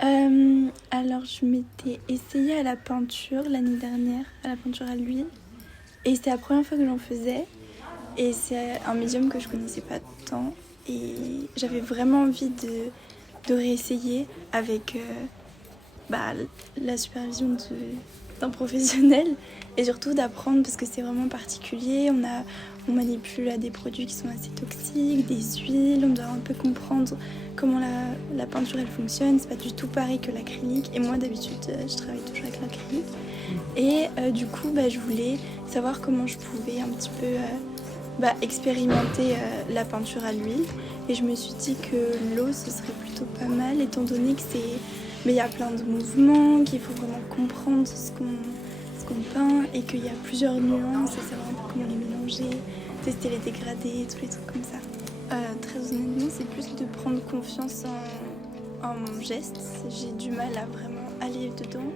Alors je m'étais essayée à la peinture l'année dernière, à la peinture à l'huile. Et c'était la première fois que j'en faisais. Et c'est un médium que je connaissais pas tant. Et j'avais vraiment envie de réessayer avec la supervision d'un professionnel. Et surtout d'apprendre parce que c'est vraiment particulier. On manipule des produits qui sont assez toxiques, des huiles. On doit un peu comprendre comment la peinture elle fonctionne. C'est pas du tout pareil que l'acrylique. Et moi d'habitude je travaille toujours avec l'acrylique. Et du coup je voulais savoir comment je pouvais un petit peu expérimenter la peinture à l'huile. Et je me suis dit que l'eau ce serait plutôt pas mal étant donné que il y a plein de mouvements, qu'il faut vraiment comprendre ce qu'on peint et qu'il y a plusieurs nuances et savoir un peu comment les mélanger, tester les dégradés, tous les trucs comme ça. Très honnêtement, c'est plus de prendre confiance en mon geste. J'ai du mal à vraiment aller dedans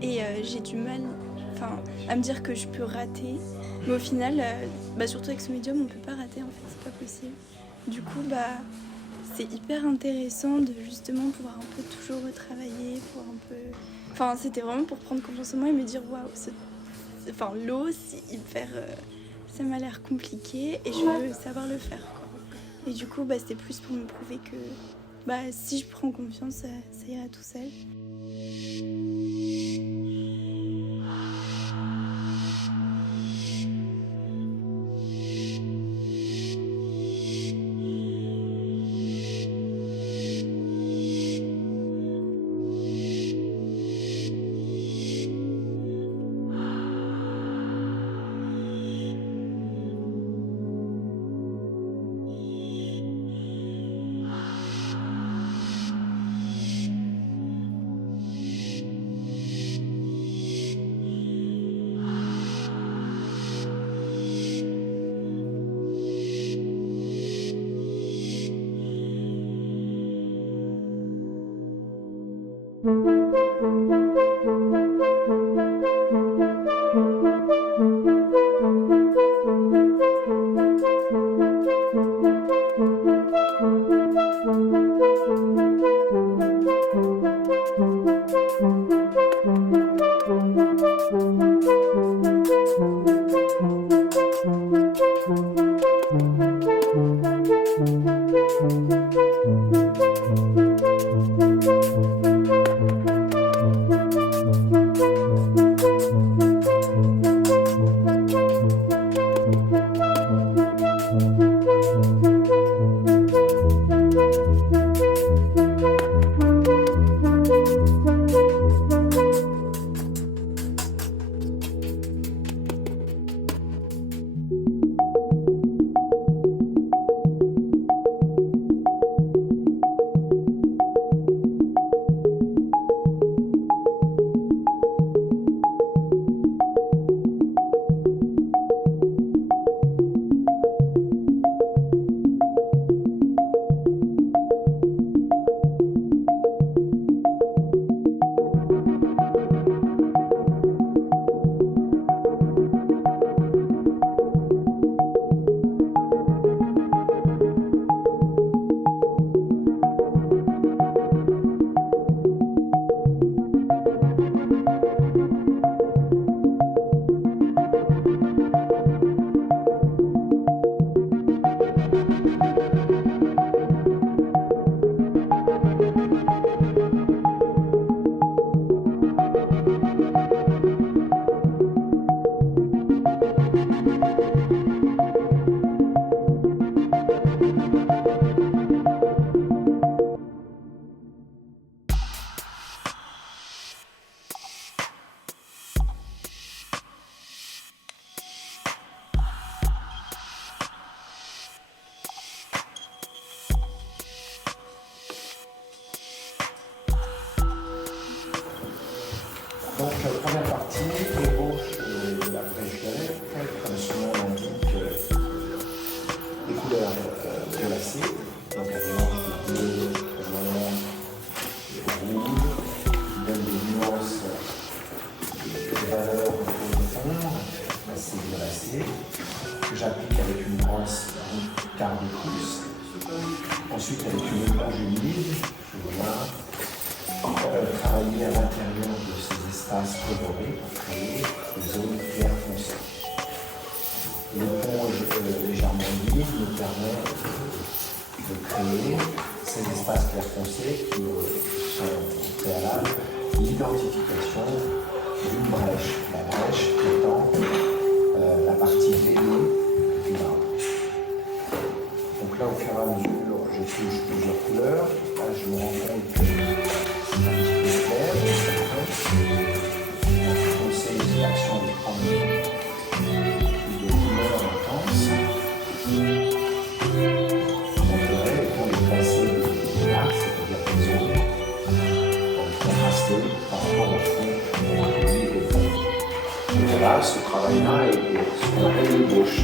et j'ai du mal à me dire que je peux rater. Mais au final, surtout avec ce médium, on peut pas rater en fait, c'est pas possible. Du coup, c'est hyper intéressant de justement pouvoir un peu toujours retravailler, pour un peu... c'était vraiment pour prendre confiance en moi et me dire waouh, l'eau c'est hyper... ça m'a l'air compliqué et je veux savoir le faire, quoi. Et du coup, c'était plus pour me prouver que si je prends confiance, ça ira tout seul. Donc, première partie, ébauche de la brèche, comme son nom l'indique, des couleurs violacées, donc un mélange de bleu, blanc et rouge, qui donne des nuances, des valeurs profondes, assez violacées, que j'applique avec une brosse quart de pouce, ensuite avec une éponge humide, je vois. à l'intérieur de ces espaces colorés pour créer des zones claires foncées. L'éponge légèrement humide nous permet de créer ces espaces clairs foncés qui sont au préalable l'identification d'une brèche. La brèche étant la partie veinée du marbre. Donc là, au fur et à mesure, je touche plusieurs couleurs. Là, je me rends compte que c'est un petit peu clair. Foncé, c'est l'action de prendre de couleurs intenses. L'intérêt étant de placer des marques, c'est-à-dire des zones contrastées par rapport au fond gris et blanc. Et voilà, ce travail-là est ce qu'on appelle une gauche.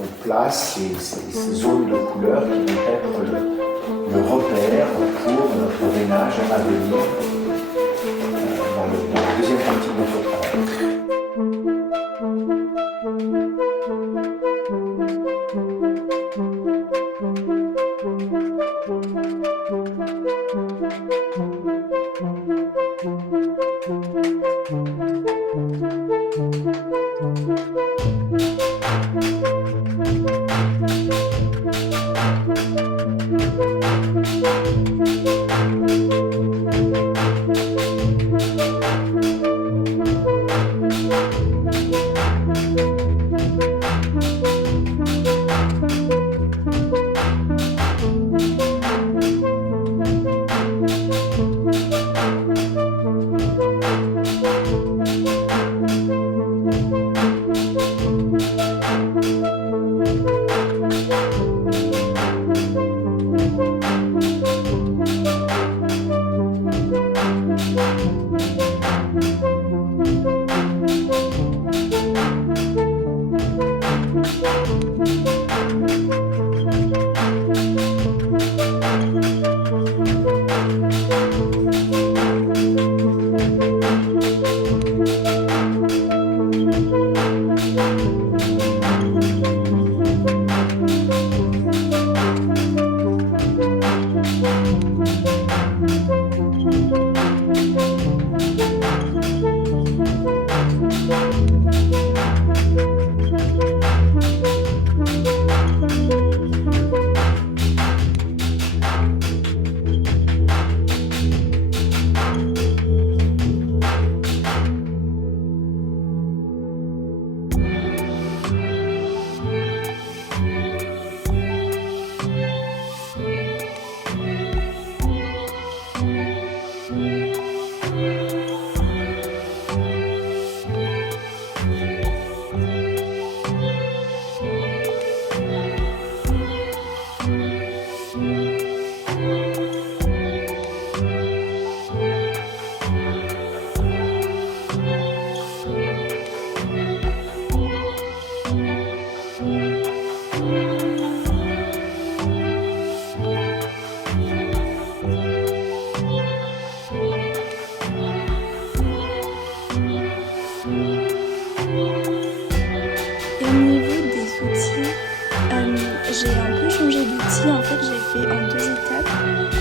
On place ces zones de couleurs qui vont être le repère pour notre veinage à venir dans la deuxième partie de notre travail.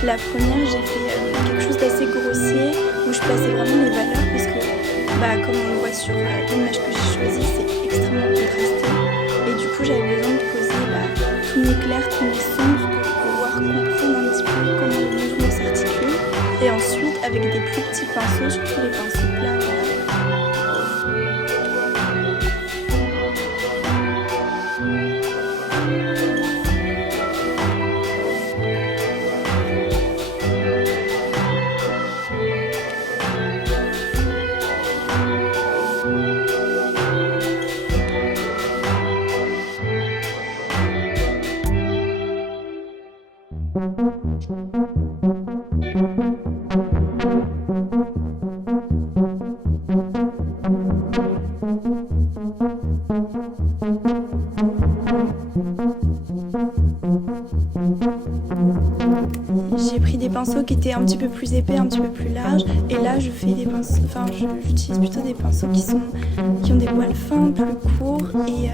La première, j'ai fait quelque chose d'assez grossier où je plaçais vraiment les valeurs parce que, comme on le voit sur l'image que j'ai choisie, c'est extrêmement contrasté. Et du coup, j'avais besoin de poser tous mes clairs, tous mes sombres pour pouvoir comprendre un petit peu comment le mouvement s'articule. Et ensuite, avec des plus petits pinceaux, surtout les pinceaux plats, pinceaux qui étaient un petit peu plus épais, un petit peu plus larges. Et là, je fais des pinceaux, j'utilise plutôt des pinceaux qui ont des poils fins, plus courts et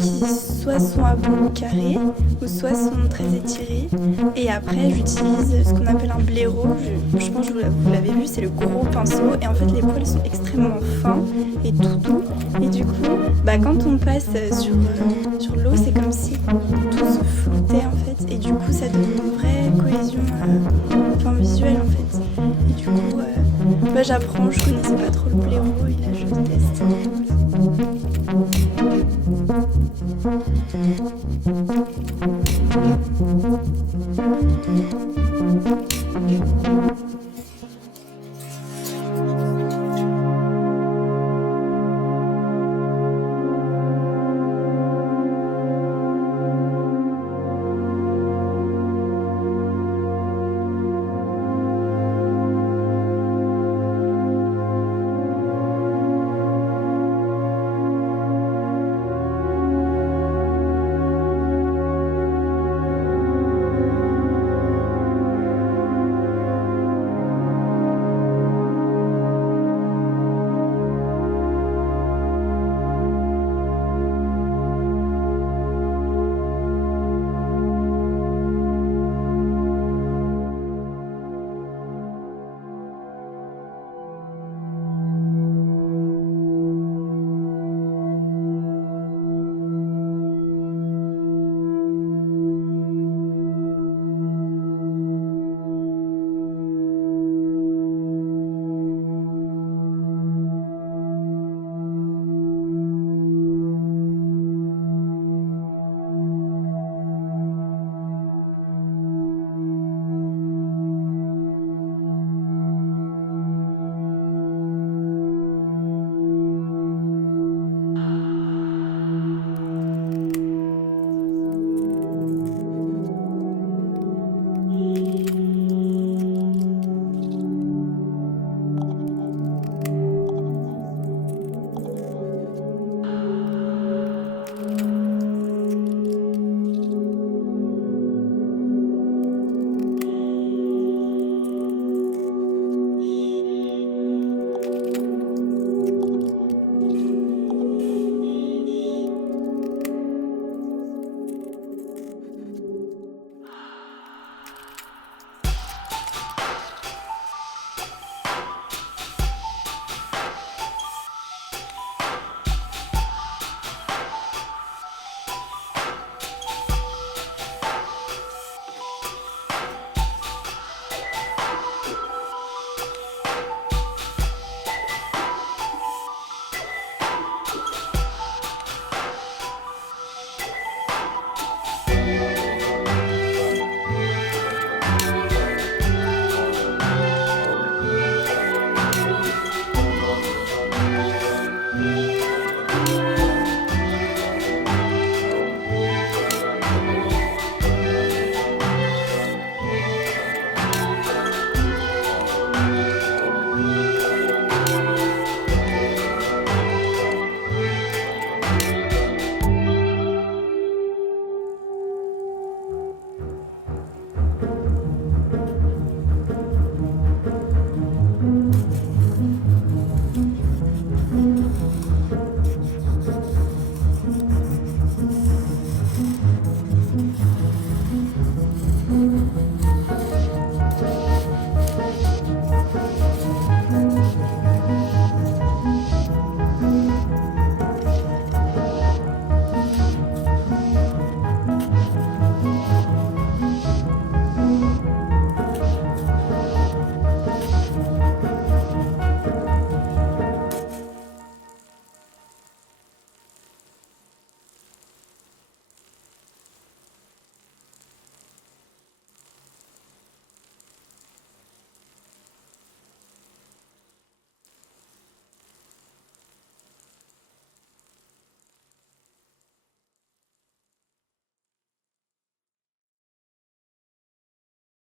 qui soit sont à bout carré ou soit sont très étirés. Et après, j'utilise ce qu'on appelle un blaireau. Je pense que vous l'avez vu, c'est le gros pinceau. Et en fait, les poils sont extrêmement fins et tout doux. Et du coup, quand on passe sur l'eau, c'est comme si tout se floutait en fait. Et du coup, ça donne une vraie cohésion visuelle en fait. Et du coup, j'apprends, je connaissais pas trop le blaireau et là je teste.